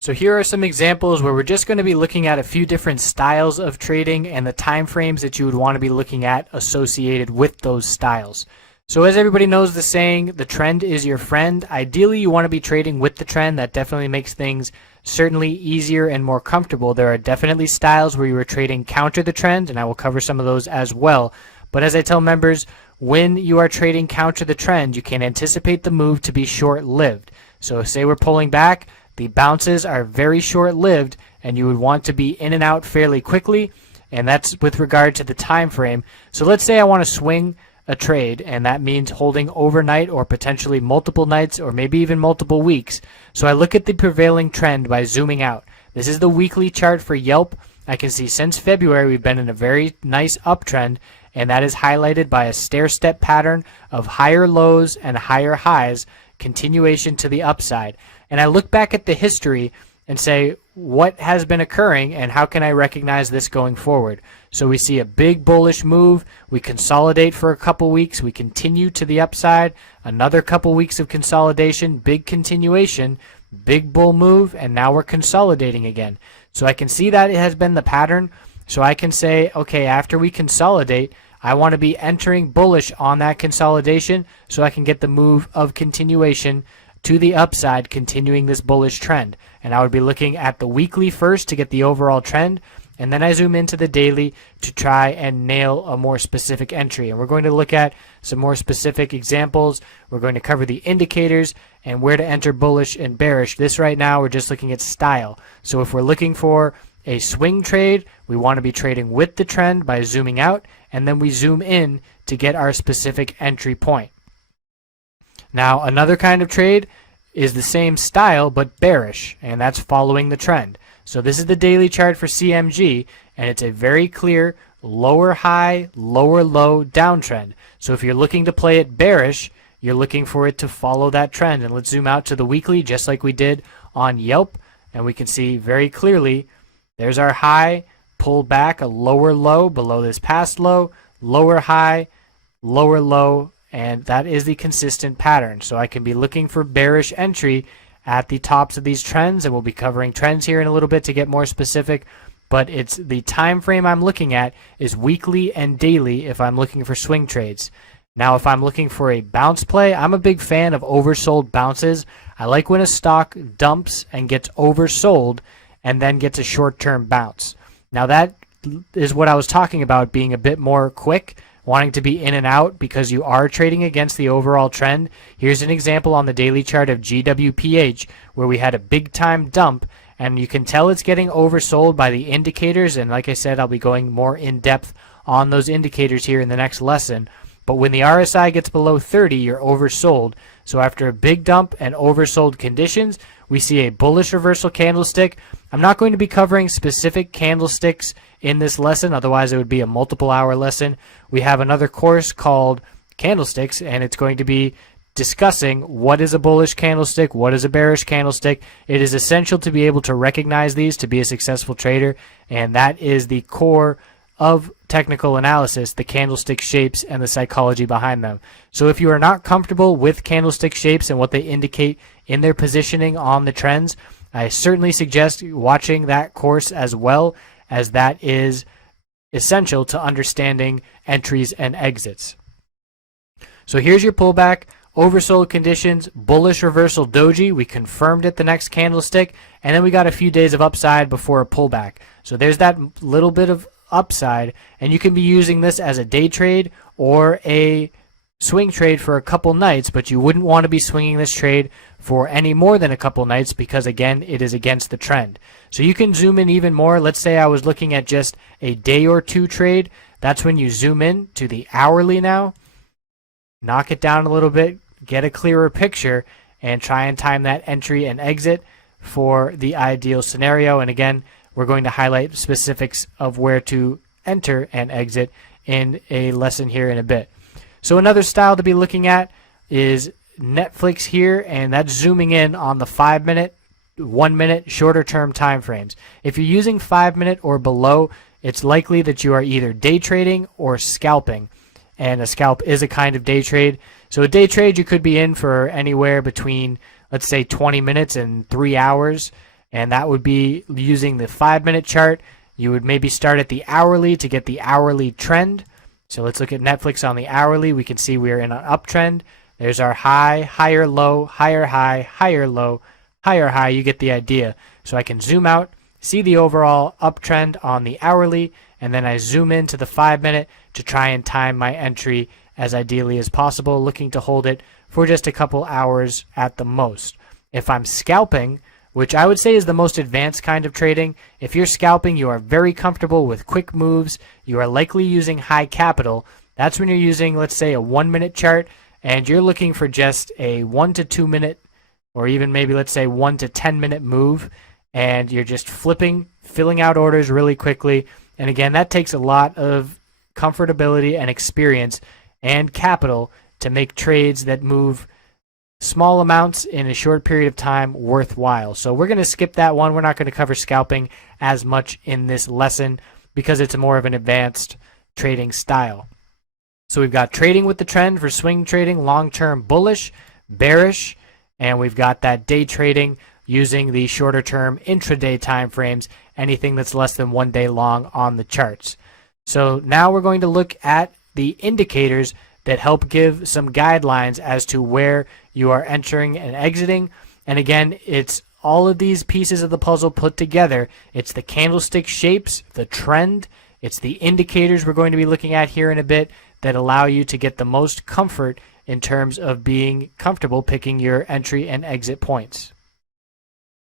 So here are some examples where we're just going to be looking at a few different styles of trading and the time frames that you would want to be looking at associated with those styles. So as everybody knows the saying, the trend is your friend. Ideally, you want to be trading with the trend. That definitely makes things certainly easier and more comfortable. There are definitely styles where you are trading counter the trend, and I will cover some of those as well. But as I tell members, when you are trading counter the trend, you can anticipate the move to be short-lived. So say we're pulling back, the bounces are very short-lived, and you would want to be in and out fairly quickly, and that's with regard to the time frame. So let's say I want to swing a trade, and that means holding overnight or potentially multiple nights or maybe even multiple weeks. So I look at the prevailing trend by zooming out. This is the weekly chart for Yelp. I can see since February we've been in a very nice uptrend, and that is highlighted by a stair-step pattern of higher lows and higher highs, continuation to the upside. And I look back at the history and say, what has been occurring and how can I recognize this going forward? So we see a big bullish move, we consolidate for a couple weeks, we continue to the upside, another couple weeks of consolidation, big continuation, big bull move, and now we're consolidating again. So I can see that it has been the pattern. So I can say, okay, after we consolidate, I want to be entering bullish on that consolidation so I can get the move of continuation to the upside, continuing this bullish trend. And I would be looking at the weekly first to get the overall trend, and then I zoom into the daily to try and nail a more specific entry. And we're going to look at some more specific examples. We're going to cover the indicators and where to enter bullish and bearish. This right now, we're just looking at style. So if we're looking for a swing trade, we want to be trading with the trend by zooming out, and then we zoom in to get our specific entry point. Now, another kind of trade is the same style but bearish, and that's following the trend. So this is the daily chart for CMG, and it's a very clear lower high, lower low downtrend. So if you're looking to play it bearish, you're looking for it to follow that trend. And let's zoom out to the weekly just like we did on Yelp, and we can see very clearly there's our high, pull back, a lower low below this past low, lower high, lower low, and that is the consistent pattern. So I can be looking for bearish entry at the tops of these trends, and we'll be covering trends here in a little bit to get more specific, but it's the time frame I'm looking at is weekly and daily if I'm looking for swing trades. Now if I'm looking for a bounce play, I'm a big fan of oversold bounces. I like when a stock dumps and gets oversold and then gets a short-term bounce. Now that is what I was talking about, being a bit more quick, wanting to be in and out because you are trading against the overall trend. Here's an example on the daily chart of GWPH where we had a big time dump, and you can tell it's getting oversold by the indicators, and like I said, I'll be going more in depth on those indicators here in the next lesson. But when the RSI gets below 30, you're oversold. So after a big dump and oversold conditions, we see a bullish reversal candlestick. I'm not going to be covering specific candlesticks in this lesson, otherwise it would be a multiple hour lesson. We have another course called Candlesticks, and it's going to be discussing what is a bullish candlestick, what is a bearish candlestick. It is essential to be able to recognize these to be a successful trader, and that is the core of technical analysis, the candlestick shapes and the psychology behind them. So if you are not comfortable with candlestick shapes and what they indicate in their positioning on the trends, I certainly suggest watching that course as well, as that is essential to understanding entries and exits. So here's your pullback, oversold conditions, bullish reversal doji. We confirmed it the next candlestick, and then we got a few days of upside before a pullback. So there's that little bit of upside, and you can be using this as a day trade or a swing trade for a couple nights, but you wouldn't want to be swinging this trade for any more than a couple nights because, again, it is against the trend. So you can zoom in even more. Let's say I was looking at just a day or two trade. That's when you zoom in to the hourly now, knock it down a little bit, get a clearer picture, and try and time that entry and exit for the ideal scenario. And again, we're going to highlight specifics of where to enter and exit in a lesson here in a bit. So another style to be looking at is Netflix here, and that's zooming in on the 5 minute, 1 minute, shorter term time frames. If you're using 5 minute or below, it's likely that you are either day trading or scalping, and a scalp is a kind of day trade. So a day trade you could be in for anywhere between, let's say, 20 minutes and 3 hours. and that would be using the 5-minute chart. You would maybe start at the hourly to get the hourly trend. So let's look at Netflix on the hourly. We can see we're in an uptrend. There's our high, higher low, higher high, higher low, higher high. You get the idea. So I can zoom out, see the overall uptrend on the hourly, and then I zoom into the 5-minute to try and time my entry as ideally as possible, looking to hold it for just a couple hours at the most. If I'm scalping, which I would say is the most advanced kind of trading, if you're scalping, you are very comfortable with quick moves, you are likely using high capital. That's when you're using, let's say, a 1-minute chart, and you're looking for just a 1 to 2 minute, or even maybe let's say 1 to 10-minute move, and you're just filling out orders really quickly. And again, that takes a lot of comfortability and experience and capital to make trades that move small amounts in a short period of time worthwhile. So we're going to skip that one. We're not going to cover scalping as much in this lesson because it's more of an advanced trading style. So we've got trading with the trend for swing trading, long-term bullish, bearish, and we've got that day trading using the shorter term intraday time frames, anything that's less than 1 day long on the charts. So now we're going to look at the indicators that help give some guidelines as to where you are entering and exiting. And again, it's all of these pieces of the puzzle put together. It's the candlestick shapes, the trend, it's the indicators we're going to be looking at here in a bit that allow you to get the most comfort in terms of being comfortable picking your entry and exit points.